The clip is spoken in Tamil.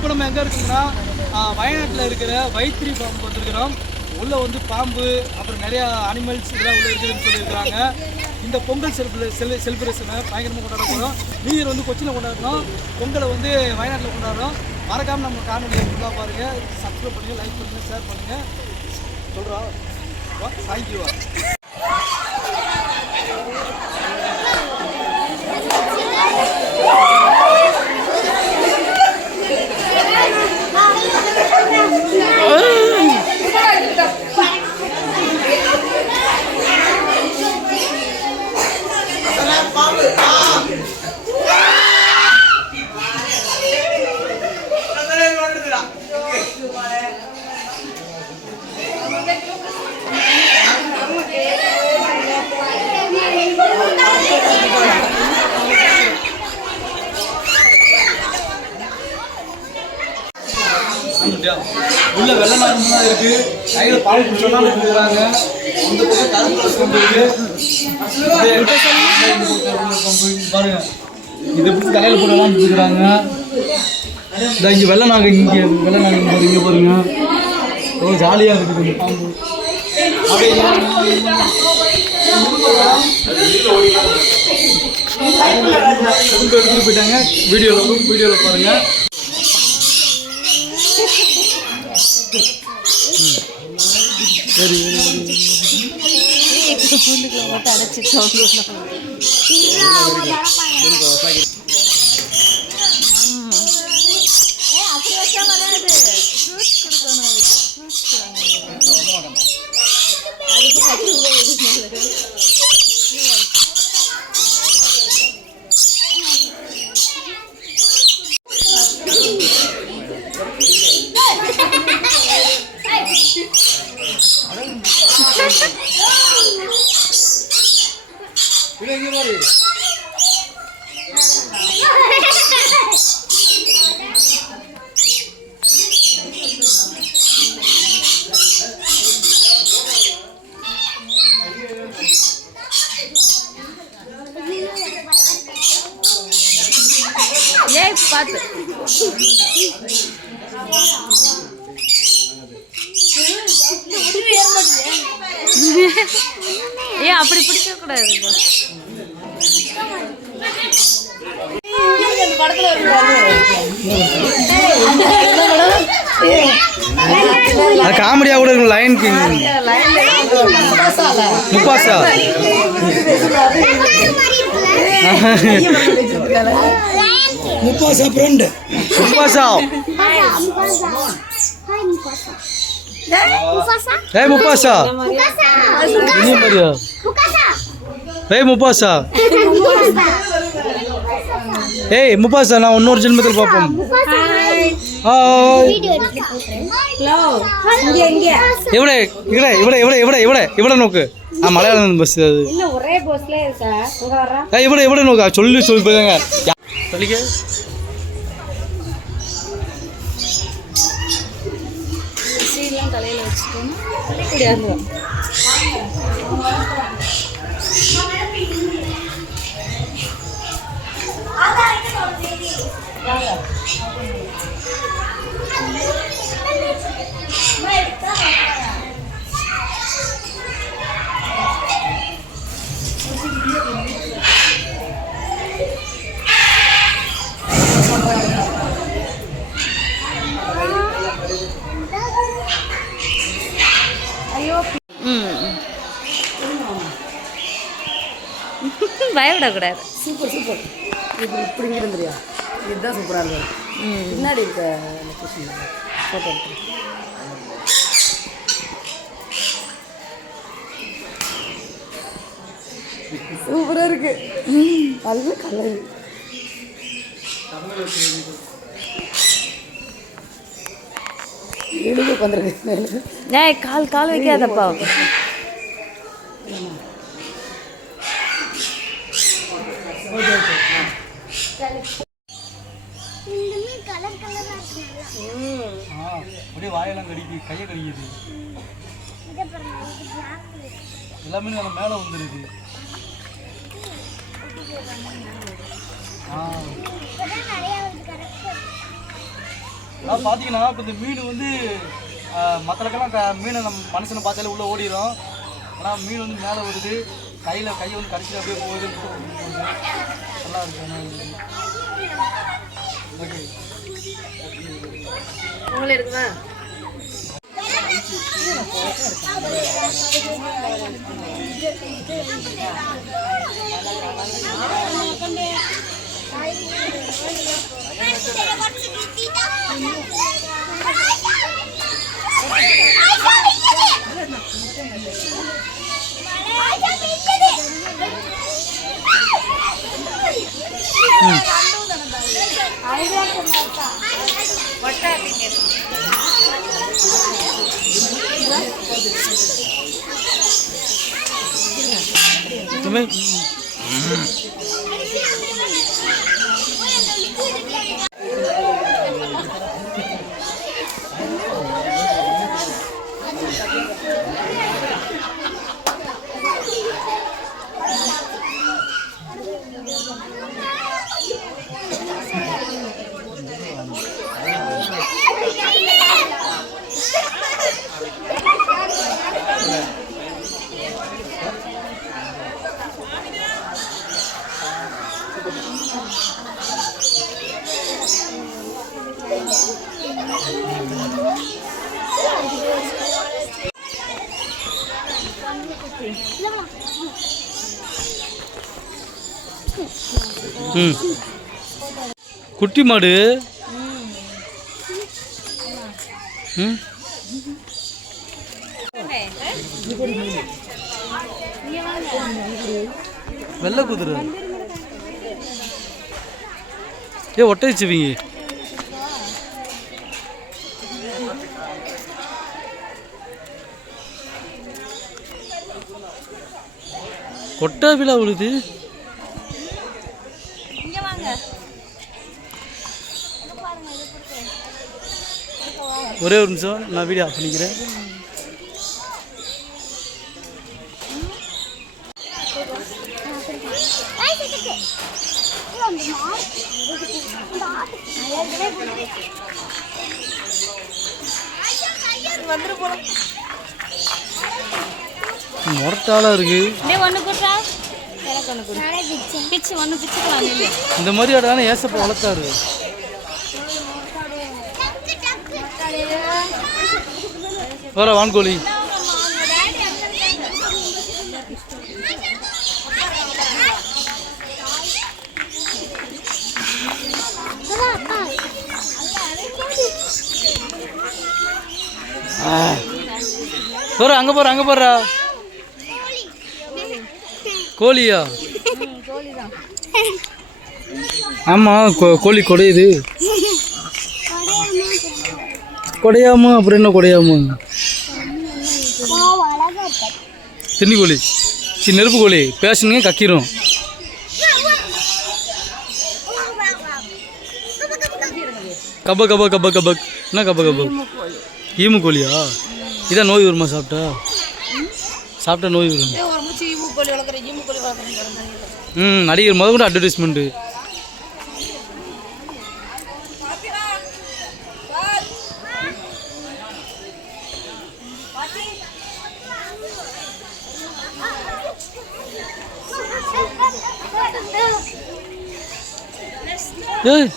இப்போ நம்ம எங்கே இருக்குங்கன்னா வயநாட்டில் இருக்கிற வைத்திரி ஃபார்முக்கு வந்திருக்கிறோம். உள்ளே வந்து பாம்பு அப்புறம் நிறையா அனிமல்ஸ் இதெல்லாம் உள்ளே இருக்குதுன்னு சொல்லியிருக்கிறாங்க. இந்த பொங்கல் செலிப்ரேஷனை பயங்கரமாக கொண்டாட போகிறோம். நியூ இயர் வந்து கொச்சினில் கொண்டாடுறோம், பொங்கலை வந்து வயநாட்டில் கொண்டாடுறோம். மறக்காமல் நம்ம காணொலியை ஃபுல்லாக பாருங்கள், சப்ஸ்கிரைப் பண்ணுங்கள், லைக் பண்ணுங்கள், ஷேர் பண்ணுங்கள். சொல்கிறோம் தேங்க்யூ. உள்ள வெள்ள நாகம் தான் இருக்கு. கையில் பால் குடிச்சோம்னா இருக்கிறாங்க. இந்த பக்கம் கரும்பு கொண்டு பாருங்க, இதை பிடிச்சி தலையில் போடலாம் இருக்கிறாங்க. இந்த இங்கே வெள்ள நாகம், இங்கே வெள்ள நாகம் இங்கே பாருங்க, ரொம்ப ஜாலியாக இருக்குது பாம்பு. எடுத்துட்டு போயிட்டாங்க. வீடியோவில் பாருங்க. சரி மட்டும் அடைச்சிட்டு பார்த்து ஏன் அப்படி பிடிக்க கூடாது. காமெடியா கூட இருக்கும். Lion King Mufasa Mufasa friend Mufasa Hey Mufasa. Ini Maria. Hey Mufasa. Hey Mufasa, நான் இன்னொரு ஜென்மத்தில் பாப்போம். ஹாய். ஹலோ. இவட நோக்கு. மலையாளம் பஸ் அது. இல்ல ஒரே பஸ்ல இருக்கா. இங்க வரா. இவட நோக்கா சொல்லி போங்க. சொல்லிக்க. தலையில் வச்சுக்கணும் முடியாது. பயப்படக்கூடாது. Super super. இது இப்படி இருந்துறியா? இதுதான் சூப்பராக இருக்கும். பின்னாடி இருக்க ஃபோட்டோ எடுத்து சூப்பராக இருக்கு. நல்ல கலர். இழுக்கு வந்துருக்கு. கால் வைக்காதப்பா. அப்படியே வாயெல்லாம் கடிக்குது, கையை கடிக்குது. எல்லாமே நம்ம மேலே வந்துருக்கு. அதாவது பார்த்தீங்கன்னா இப்போ இந்த மீன் வந்து மக்களுக்கெல்லாம் மீனை நம்ம மனுஷனை பார்த்தாலே உள்ளே ஓடிடும். ஆனால் மீன் வந்து மேலே வருது, கையை வந்து கடிச்சிட்டு அப்படியே போகுது. நல்லா இருக்கு. ஓகே உங்களை இருக்குமா? குட்டி மாடு. வெள்ளை குதிரை. ஒட்டச்சிவிங்க. கொட்டா விழா உழுது. ஒரே ஒரு நிமிஷம் நான் வீடியோ ஆஃப் பண்ணிக்கிறேன். முரட்டாளா இருக்கு. இந்த மாதிரி ஆடான ஏசப்ப வளர்த்தாரு. வர வான்கோழி. அங்க போறா கோழியா? ஆமா கோழி கொடையுது. கொடையாமா? அப்புறம் என்ன கொடையாமா? தின்னி கோழி, நெருப்பு கோழி. பேசணுங்க கக்கிரும். கப கப கப கபக். என்ன கப கபக்? ஈமு கோழியா? இதான் நோய் வருமா சாப்பிட்டா நோய் வரும். நடிகர் முத கூட அட்வர்டைஸ்மெண்ட்டு. ஏய்